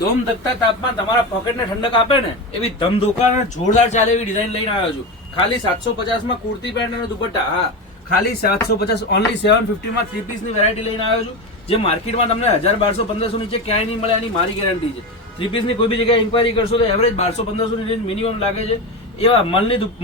ધોમ ધકતા તાપમાં તમારા પોકેટને ઠંડક આપે ને એવી ધમધોકા અને જોરદાર ચાલે એવી ડિઝાઇન લઈને આવ્યો છું. ખાલી 750 માં કુર્તી પેન્ટ અને દુપટ્ટા. હા, ખાલી 750 ઓનલી 750 માં 3 પીસની વેરાયટી લઈને આવ્યો છું, જે માર્કેટમાં તમને 1000, 1200, 1500 નીચે ક્યાંય નહીં મળે. એની મારી ગેરંટી છે. 3 પીસની કોઈ બી જગ્યાએ ઇન્ક્વાયરી કરશો તો એવરેજ 1200-1500 ની રેન્જ મિનિમમ લાગે છે. એવા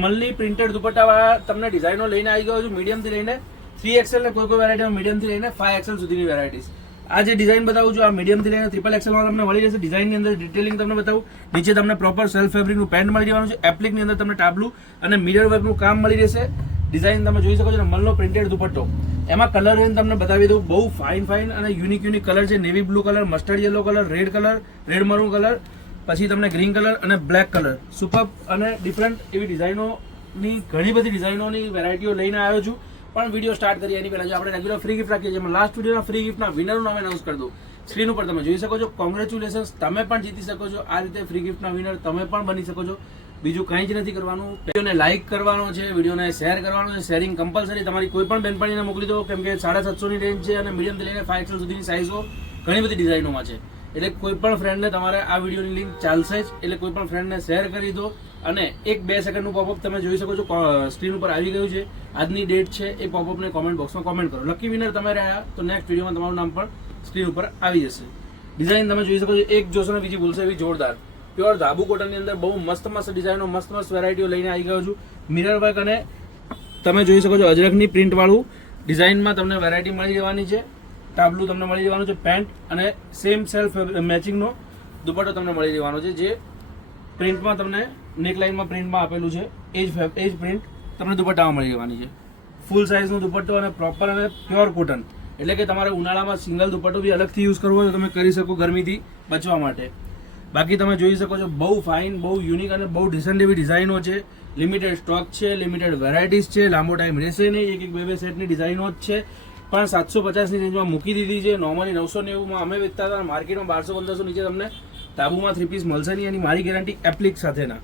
મલની પ્રિન્ટેડ દુપટ્ટા વાળા તમને ડિઝાઇનો લઈને આવી ગયો છું, મીડિયમ થી લઈને 3XL ને કોઈ વેરાયટીમાં મીડિયમ થી લઈને 5XL સુધીની વેરાયટીઝ. આ જે ડિઝાઇન બતાવું છું આ મીડિયમ થી લઈને XXL માં તમને મળી જશે. ડિઝાઇનની અંદર ડિટેલિંગ તમને બતાવું. નીચે તમને પ્રોપર સેલ્ફ ફેબ્રિકનું પેન્ટ મળી જવાનું છે. એપ્લિકની અંદર તમને ટાબલું અને મિરર વર્કનું કામ મળી રહેશે. ડિઝાઇન તમે જોઈ શકો છો, મલનો પ્રિન્ટેડ દુપટ્ટો. એમાં કલર રેન્જ તમને બતાવી દઉં. બહુ ફાઇન અને યુનિક કલર છે. Navy blue colour, mustard yellow colour, red maroon colour, પછી તમને ગ્રીન કલર અને બ્લેક કલર. સુપર અને ડિફરન્ટ એવી ડિઝાઇનોની ઘણી બધી ડિઝાઇનોની વેરાયટીઓ લઈને આવ્યો છું. પણ વિડીયો સ્ટાર્ટ કરીએ એની પહેલા જો આપણે રેગ્યુલર ફ્રી ગિફ્ટ રાખીએ છીએ. લાસ્ટ વિડીયોના ફ્રી ગિફ્ટના વિનરનું નામ એનાઉન્સ કરી દઉં. સ્ક્રીન ઉપર તમે જોઈ શકો છો. કોંગ્રેચ્યુલેશન્સ, તમે પણ જીતી શકો છો. આ રીતે ફ્રી ગિફ્ટના વિનર તમે પણ બની શકો છો. બીજું કંઈ જ નથી કરવાનું. વિડીયોને લાઇક કરવાનો છે, વિડીયોને શેર કરવાનો છે. Sharing compulsory. તમારી કોઈ પણ બેનપણીને મોકલી દો, કેમ કે 750 ની રેન્જ છે અને મીડિયમથી લઈને 5XL સુધીની સાઇઝો ઘણી બધી ડિઝાઇનોમાં છે. એટલે કોઈ પણ ફ્રેન્ડને તમારે આ વિડીયોની લિંક ચાલશે જ. એટલે કોઈ પણ ફ્રેન્ડને શેર કરી દો. અને 1-2 સેકન્ડનું પોપઅપ તમે જોઈ શકો છો, સ્ક્રીન ઉપર આવી ગયું છે. આજની ડેટ છે. એ પોપઅપને કોમેન્ટ બોક્સમાં કોમેન્ટ કરો. લકી વિનર તમે રહ્યા તો નેક્સ્ટ વિડીયોમાં તમારું નામ પણ સ્ક્રીન ઉપર આવી જશે. ડિઝાઇન તમે જોઈ શકો છો, એક જોશો ને બીજી ભૂલશે એવી જોરદાર પ્યોર ધાબુ કોટનની અંદર બહુ મસ્ત ડિઝાઇનો, મસ્ત વેરાયટીઓ લઈને આવી ગયો છું. મિરર વર્ક અને તમે જોઈ શકો છો અજરકની પ્રિન્ટ વાળું ડિઝાઇનમાં તમને વેરાયટી મળી જવાની છે. ટાબલું તમને મળી જવાનું છે. પેન્ટ અને સેમ સેલ્ફ મેચિંગનો દુપટ્ટો તમને મળી જવાનો છે, જે પ્રિન્ટમાં તમને નેકલાઇનમાં પ્રિન્ટમાં આપેલું છે. એ જ પ્રિન્ટ તમને દુપટ્ટામાં મળી જવાની છે. ફૂલ સાઇઝનો દુપટ્ટો અને પ્રોપર અને પ્યોર કોટન. એટલે કે તમારે ઉનાળામાં સિંગલ દુપટ્ટો બી અલગથી યુઝ કરવો હોય તો તમે કરી શકો ગરમીથી બચવા માટે. બાકી તમે જોઈ શકો છો બહુ ફાઇન, બહુ યુનિક અને બહુ ડિસન્ટ એવી ડિઝાઇનો છે. લિમિટેડ સ્ટોક છે, લિમિટેડ વેરાયટીઝ છે. લાંબો ટાઈમ રહેશે નહીં. 1-2 સેટની ડિઝાઇનો જ છે. પણ 750ની રેન્જમાં મૂકી દીધી છે. નોર્મલી 990માં અમે વેચતા હતા. માર્કેટમાં 1200-1500 નીચે તમને તાબુમાં 3 પીસ મળશે નહીં. એની મારી ગેરંટી એપ્લિક સાથેના.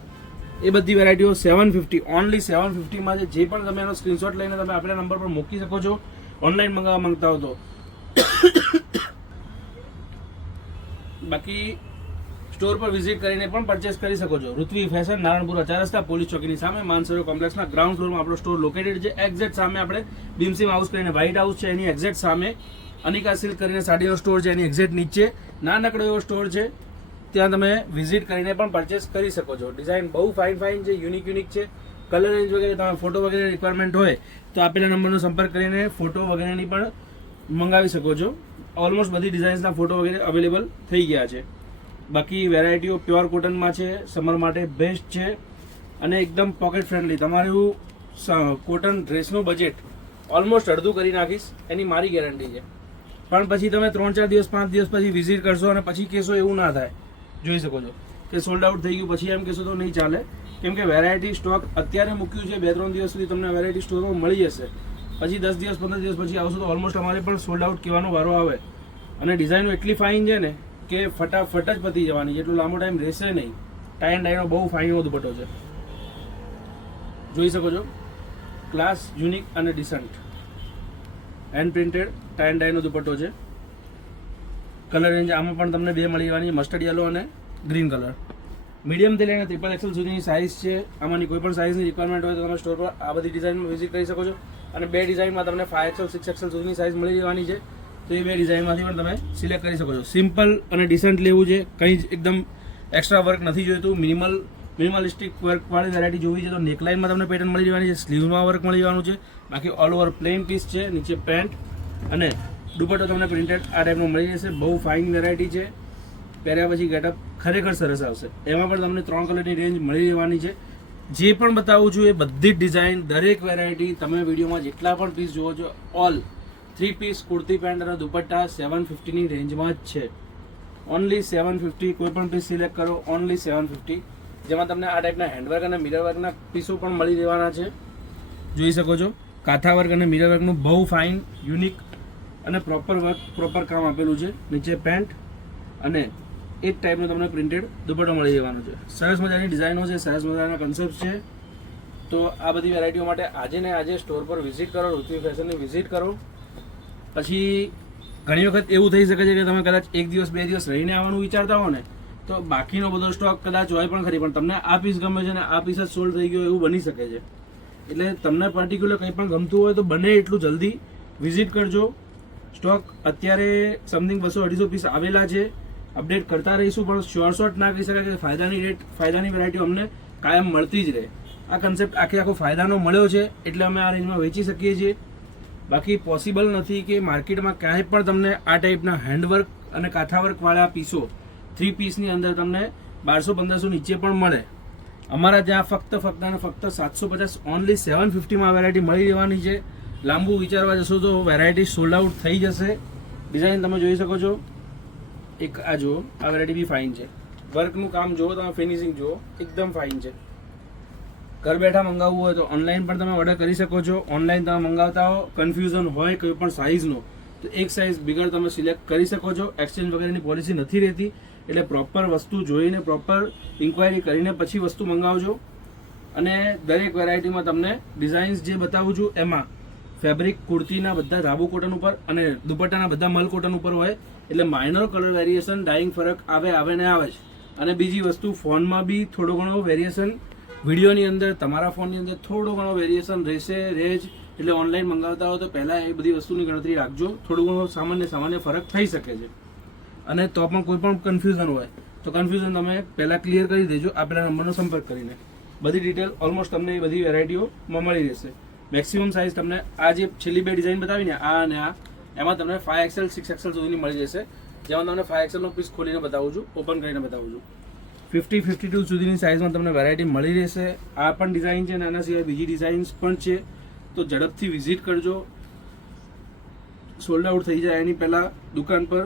એ બધી વેરાયટીઓ 750 ઓનલી 750માં છે. જે પણ તમે એનો સ્ક્રીનશોટ લઈને તમે આપણા નંબર પર મૂકી શકો છો. ઓનલાઈન મંગાવવા માંગતા હો તો. બાકી સ્ટોર પર વિઝિટ કરીને પણ પરચેસ કરી શકો છો. ઋત્વી ફેશન, નારણપુરા 4 રસ્તા, પોલીસ ચોકીની સામે, માનસરોવર કોમ્પ્લેક્સના ગ્રાઉન્ડ ફ્લોરમાં આપણો સ્ટોર લોકેટેડ છે. એક્ઝેક્ટ સામે આપણે ભીમસિંહ હાઉસ કરીને વ્હાઇટ હાઉસ છે, એની એક્ઝેક્ટ સામે અનિકા સિલ્ક કરીને સાડીનો સ્ટોર છે, એની એક્ઝેક્ટ નીચે નાનકડો એવો સ્ટોર છે. ત્યાં તમે વિઝિટ કરીને પણ પરચેસ કરી શકો છો. ડિઝાઇન બહુ ફાઇન છે, યુનિક છે. કલર રેન્જ વગેરે તમે ફોટો વગેરે રિક્વાયરમેન્ટ હોય તો આપેલા નંબરનો સંપર્ક કરીને ફોટો વગેરેની પણ મંગાવી શકો છો. ઓલમોસ્ટ બધી ડિઝાઇન્સના ફોટો વગેરે અવેલેબલ થઈ ગયા છે. બાકી વેરાયટીઓ પ્યોર કોટનમાં છે. સમર માટે બેસ્ટ છે અને એકદમ પોકેટ ફ્રેન્ડલી. તમારું કોટન ડ્રેસનું બજેટ ઓલમોસ્ટ અડધું કરી નાખીશ, એની મારી ગેરંટી છે. પણ પછી તમે 3-4 દિવસ 5 દિવસ પછી વિઝિટ કરશો અને પછી કહેશો એવું ના થાય. જોઈ શકો છો કે સોલ્ડ આઉટ થઈ ગયું, પછી એમ કહેશો તો નહીં ચાલે. કેમ કે વેરાયટી સ્ટોક અત્યારે મૂક્યું છે. 2-3 દિવસ સુધી તમને વેરાયટી સ્ટોરમાં મળી જશે. પછી 10 દિવસ 15 દિવસ પછી આવશો તો ઓલમોસ્ટ અમારે પણ સોલ્ડ આઉટ કહેવાનો વારો આવે. અને ડિઝાઇનો એટલી ફાઇન છે ને કે ફટાફટ જ પતી જવાની છે. એટલો લાંબો ટાઈમ રહેશે નહીં. ટાઈ એન્ડ ડાયનો બહુ ફાઇન એવો દુપટ્ટો છે. જોઈ શકો છો, ક્લાસ, યુનિક અને decent hand printed tie and ડાયનો દુપટ્ટો છે. કલર રેન્જ આમાં પણ તમને 2 મળી જવાની, મસ્ટર્ડ યલો અને ગ્રીન કલર. મીડિયમથી લઈને XXL સુધીની સાઇઝ છે. આમાંની કોઈ પણ સાઇઝની રિક્વાયરમેન્ટ હોય તો તમે સ્ટોર પર આ બધી ડિઝાઇનમાં વિઝિટ કરી શકો છો. અને 2 ડિઝાઇનમાં તમને 5XL 6XL સુધીની સાઇઝ મળી જવાની છે. તો એ 2 ડિઝાઇનમાંથી પણ તમે સિલેક્ટ કરી શકો છો. સિમ્પલ અને ડિસન્ટ લેવું છે, કંઈ જ એકદમ એક્સ્ટ્રા વર્ક નથી જોઈતું. મિનિમલિસ્ટિક વર્કવાળી વેરાયટી જોવી છે તો નેકલાઇનમાં તમને પેટર્ન મળી જવાની છે. સ્લીવમાં વર્ક મળી જવાનું છે. બાકી ઓલ ઓવર પ્લેન પીસ છે. નીચે પેન્ટ અને દુપટ્ટો તમને પ્રિન્ટેડ આ ટાઈપનો મળી જશે. બહુ ફાઇન વેરાયટી છે. પહેર્યા પછી ગેટઅપ ખરેખર સરસ આવશે. એમાં પણ તમને 3 કલરની રેન્જ મળી જવાની છે. જે પણ બતાવું છું એ બધી જ ડિઝાઇન, દરેક વેરાયટી તમે વિડીયોમાં જેટલા પણ પીસ જુઓ છો ઓલ 3 પીસ કુર્તી પેન્ટ અને દુપટ્ટા 750ની રેન્જમાં જ છે. ઓનલી 750. કોઈ પણ પીસ સિલેક્ટ કરો, ઓનલી 750. જેમાં તમને આ ટાઈપના હેન્ડવર્ક અને મિરર વર્કના પીસો પણ મળી રહેવાના છે. જોઈ શકો છો, કાંથા વર્ક અને મિરર વર્કનું બહુ ફાઇન, યુનિક અને પ્રોપર કામ આપેલું છે. નીચે પેન્ટ અને એક ટાઈપનો તમને પ્રિન્ટેડ દુપટ્ટો મળી જવાનો છે. સરસ મજાની ડિઝાઇનો છે, સરસ મજાના કન્સેપ્ટ છે. તો આ બધી વેરાયટીઓ માટે આજે ને આજે સ્ટોર પર વિઝિટ કરો, ઋત્વી ફેશનની વિઝિટ કરો. પછી ઘણી વખત એવું થઈ શકે છે કે તમે કદાચ 1 દિવસ 2 દિવસ રહીને આવવાનું વિચારતા હો ને તો બાકીનો બધો સ્ટોક કદાચ હોય પણ ખરી, પણ તમને આ પીસ ગમે છે ને આ પીસ જ સોલ્ડ થઈ ગયો એવું બની શકે છે. એટલે તમને પર્ટિક્યુલર કંઈ પણ ગમતું હોય તો બને એટલું જલ્દી વિઝિટ કરજો. સ્ટોક અત્યારે સમથિંગ 200-250 પીસ આવેલા છે. અપડેટ કરતા રહીશું, પણ શોર્ટ ના કહી શકાય કે ફાયદાની વેરાયટીઓ અમને કાયમ મળતી જ રહે. આ કન્સેપ્ટ આખો ફાયદાનો મળ્યો છે એટલે અમે આ રેન્જમાં વેચી શકીએ છીએ. બાકી પોસિબલ નથી કે માર્કેટમાં ક્યાંય પણ તમને આ ટાઈપના હેન્ડવર્ક અને કાંથાવર્કવાળા પીસો 3 પીસની અંદર તમને 1200-1500 નીચે પણ મળે. અમારા ત્યાં ફક્ત 750 ઓનલી 750માં વેરાયટી મળી રહેવાની છે. લાંબુ વિચારવા જશો તો વેરાયટી સોલ્ડ આઉટ થઈ જશે. ડિઝાઇન તમે જોઈ શકો છો. એક આ જુઓ, આ વેરાયટી બી ફાઇન છે. વર્કનું કામ જુઓ તમે, ફિનિશિંગ જુઓ, એકદમ ફાઇન છે. ઘર બેઠા મંગાવવું હોય તો ઓનલાઈન પણ તમે ઓર્ડર કરી શકો છો. ઓનલાઈન તમે મંગાવતા હો, કન્ફ્યુઝન હોય કોઈ પણ સાઇઝનો, તો એક સાઇઝ બિગર તમે સિલેક્ટ કરી શકો છો. એક્સચેન્જ વગેરેની પોલિસી નથી રહેતી, એટલે પ્રોપર વસ્તુ જોઈને પ્રોપર ઇન્ક્વાયરી કરીને પછી વસ્તુ મંગાવજો. અને દરેક વેરાયટીમાં તમને ડિઝાઇન્સ જે બતાવું છું એમાં ફેબ્રિક કુર્તીના બધા ધાબુ કોટન ઉપર અને દુપટ્ટાના બધા મલ કોટન ઉપર હોય, એટલે માઇનર કલર વેરિએશન, ડાઇંગ ફરક આવે ને આવે જ. અને બીજી વસ્તુ, ફોનમાં બી થોડો ઘણો વેરિએશન, વિડીયોની અંદર તમારા ફોનની અંદર થોડો ઘણો વેરિએશન રહે જ. એટલે ઓનલાઈન મંગાવતા હો તો પહેલાં એ બધી વસ્તુની ગણતરી રાખજો. થોડું ઘણો સામાન્ય ફરક થઈ શકે છે. અને તો પણ કોઈ પણ કન્ફ્યુઝન હોય તો કન્ફ્યુઝન તમે પહેલાં ક્લિયર કરી દેજો આપેલા નંબરનો સંપર્ક કરીને. બધી ડિટેલ ઓલમોસ્ટ તમને એ બધી વેરાયટીઓમાં મળી રહેશે. મેક્સિમમ સાઇઝ તમને આ જે છેલ્લી 2 ડિઝાઇન બતાવીને આ અને આ, એમાં તમને 5XL 6XL સુધીની મળી જશે. જેમાં તમને 5XL નો પીસ ખોલીને બતાવું છું, ઓપન કરીને બતાવું છું. 50-52 સુધીની સાઇઝમાં તમને વેરાયટી મળી રહેશે. આ પણ ડિઝાઇન છે અને આના સિવાય બીજી ડિઝાઇન્સ પણ છે. તો ઝડપથી વિઝિટ કરજો. સોલ્ડ આઉટ થઈ જાય એની પહેલાં દુકાન પર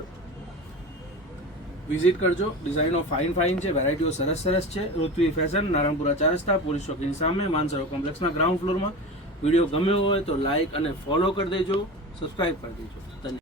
વિઝિટ કરજો. ડિઝાઇનો ફાઇન છે, વેરાયટીઓ સરસ છે. ઋત્વી ફેશન, નારણપુરા 4 રસ્તા, પોલીસ ચોકીની સામે, માનસરોવર કોમ્પ્લેક્સના ગ્રાઉન્ડ ફ્લોરમાં. વિડીયો ગમ્યો હોય તો લાઇક અને ફોલો કરી દેજો, સબસ્ક્રાઇબ કરી દેજો. ધન્યવાદ.